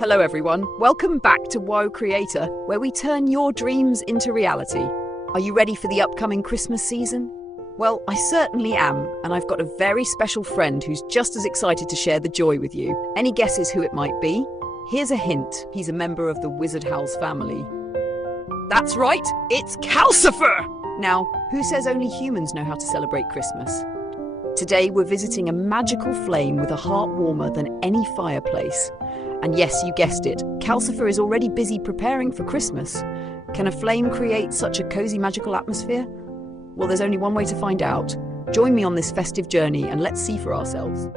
Hello everyone, welcome back to WoW Creator, where we turn your dreams into reality. Are you ready for the upcoming Christmas season? Well, I certainly am, and I've got a very special friend who's just as excited to share the joy with you. Any guesses who it might be? Here's a hint, he's a member of the Wizard Howl's family. That's right, it's Calcifer! Now, who says only humans know how to celebrate Christmas? Today we're visiting a magical flame with a heart warmer than any fireplace. And yes, you guessed it, Calcifer is already busy preparing for Christmas. Can a flame create such a cozy magical atmosphere? Well, there's only one way to find out. Join me on this festive journey and let's see for ourselves.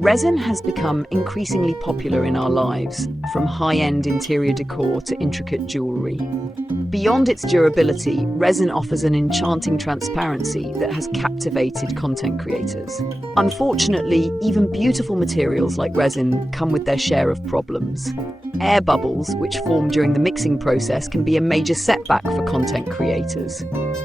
Resin has become increasingly popular in our lives, from high-end interior decor to intricate jewelry. Beyond its durability, resin offers an enchanting transparency that has captivated content creators. Unfortunately, even beautiful materials like resin come with their share of problems. Air bubbles, which form during the mixing process, can be a major setback for content creators.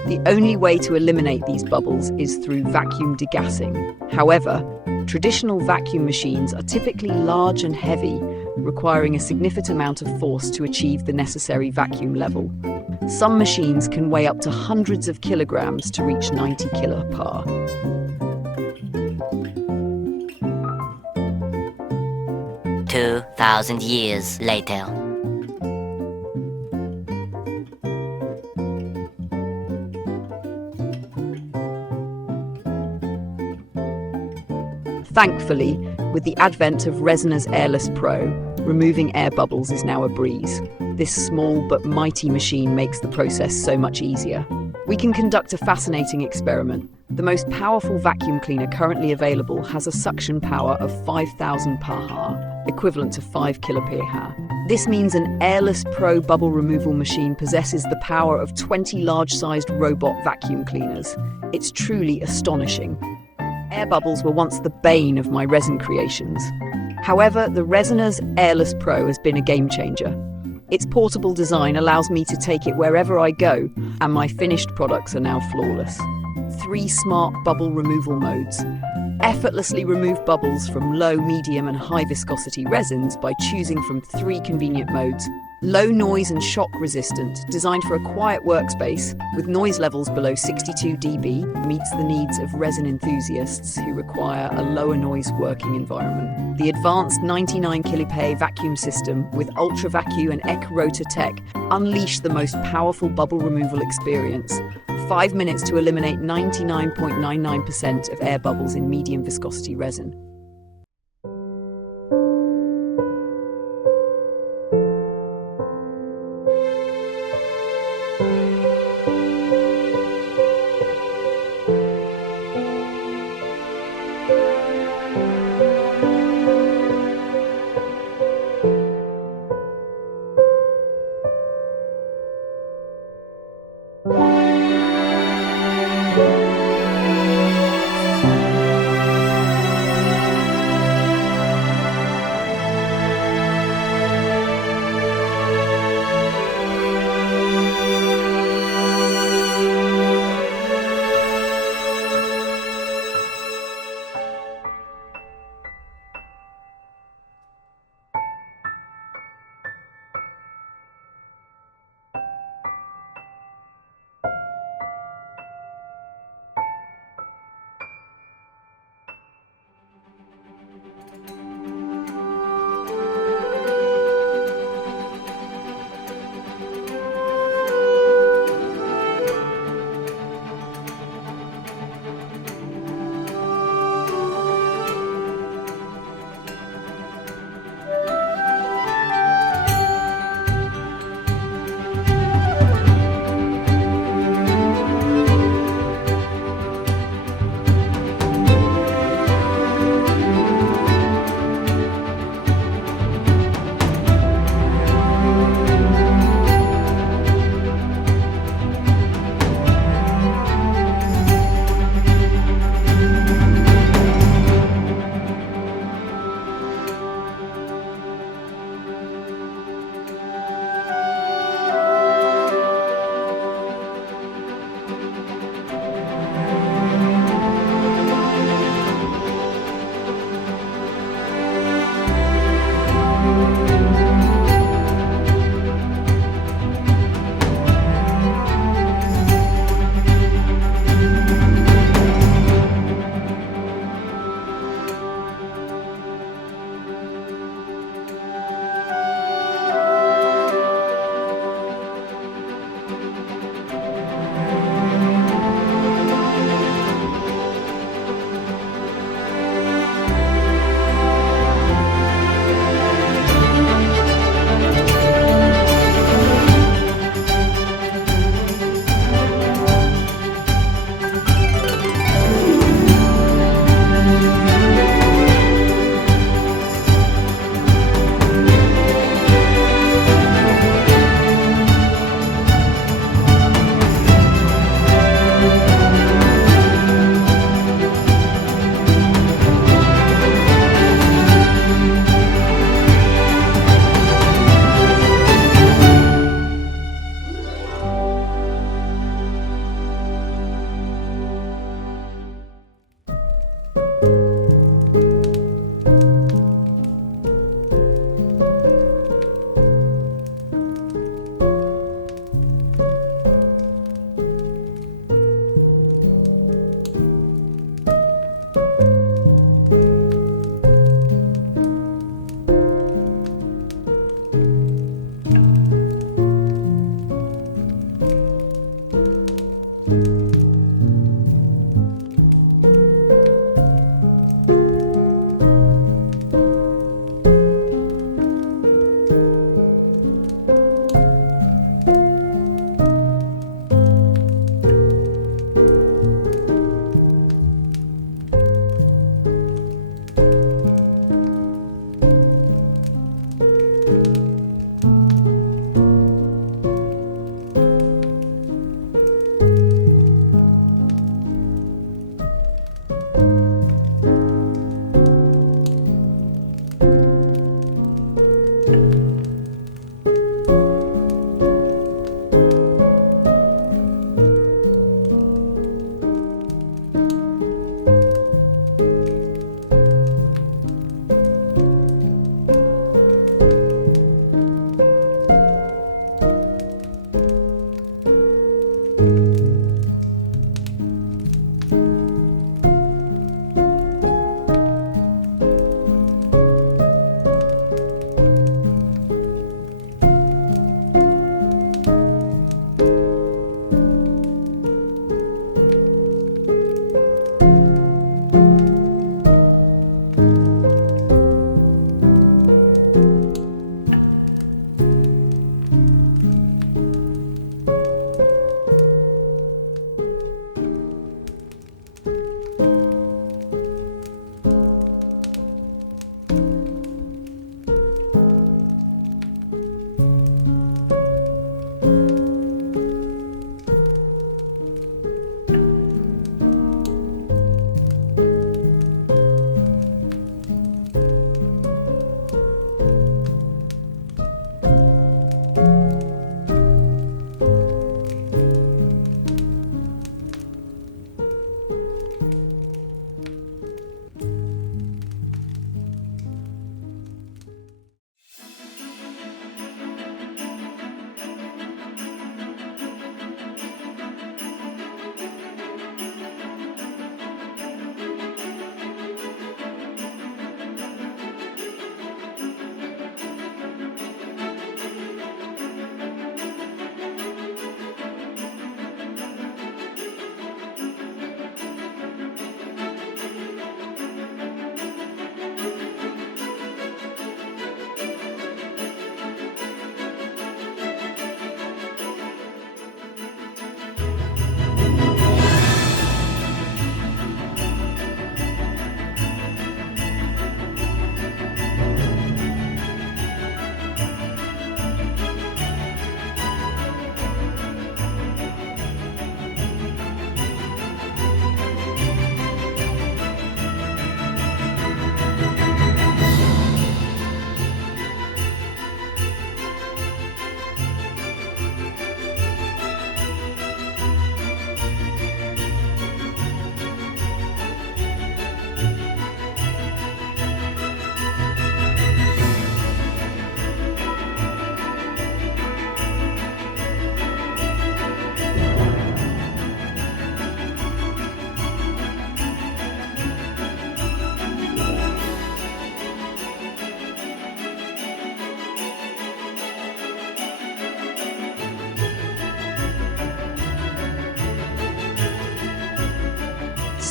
The only way to eliminate these bubbles is through vacuum degassing. However, traditional vacuum machines are typically large and heavy, requiring a significant amount of force to achieve the necessary vacuum level. Some machines can weigh up to hundreds of kilograms to reach 90 kPa. 2,000 years later. Thankfully, with the advent of Resiners AirLess Pro, removing air bubbles is now a breeze. This small but mighty machine makes the process so much easier. We can conduct a fascinating experiment. The most powerful vacuum cleaner currently available has a suction power of 5,000 PH, equivalent to 5 kPa. This means an AirLess Pro bubble removal machine possesses the power of 20 large-sized robot vacuum cleaners. It's truly astonishing. Air bubbles were once the bane of my resin creations. However, the Resiners AirLess Pro has been a game changer. Its portable design allows me to take it wherever I go, and my finished products are now flawless. 3 smart bubble removal modes. Effortlessly remove bubbles from low, medium and high viscosity resins by choosing from 3 convenient modes. Low noise and shock resistant, designed for a quiet workspace with noise levels below 62 dB, meets the needs of resin enthusiasts who require a lower noise working environment. The advanced 99 kPa vacuum system with Ultra Vacuum and Eck Rotor Tech unleash the most powerful bubble removal experience. 5 minutes to eliminate 99.99% of air bubbles in medium viscosity resin.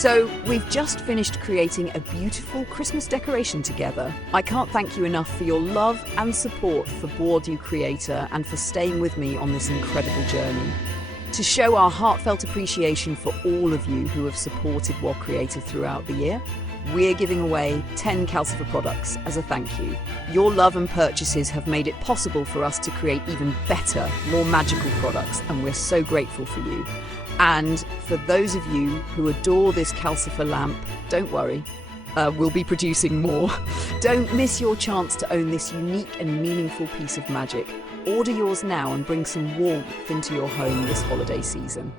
So, we've just finished creating a beautiful Christmas decoration together. I can't thank you enough for your love and support for Boardeau Creator and for staying with me on this incredible journey. To show our heartfelt appreciation for all of you who have supported Boardeau Creator throughout the year, we're giving away 10 Calcifer products as a thank you. Your love and purchases have made it possible for us to create even better, more magical products, and we're so grateful for you. And for those of you who adore this Calcifer lamp, don't worry, we'll be producing more. Don't miss your chance to own this unique and meaningful piece of magic. Order yours now and bring some warmth into your home this holiday season.